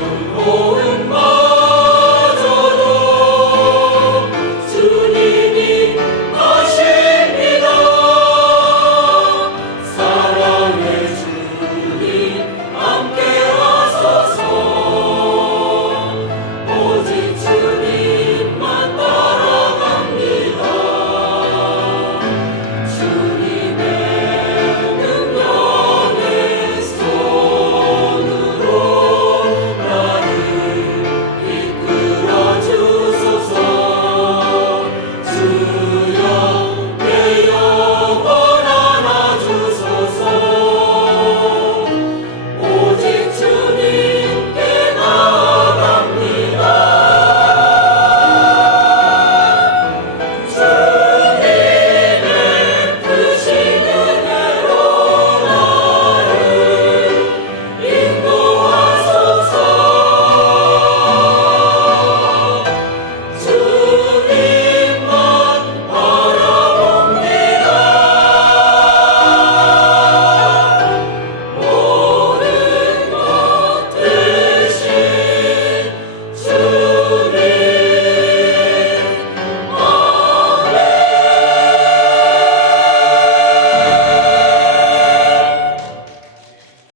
Oh.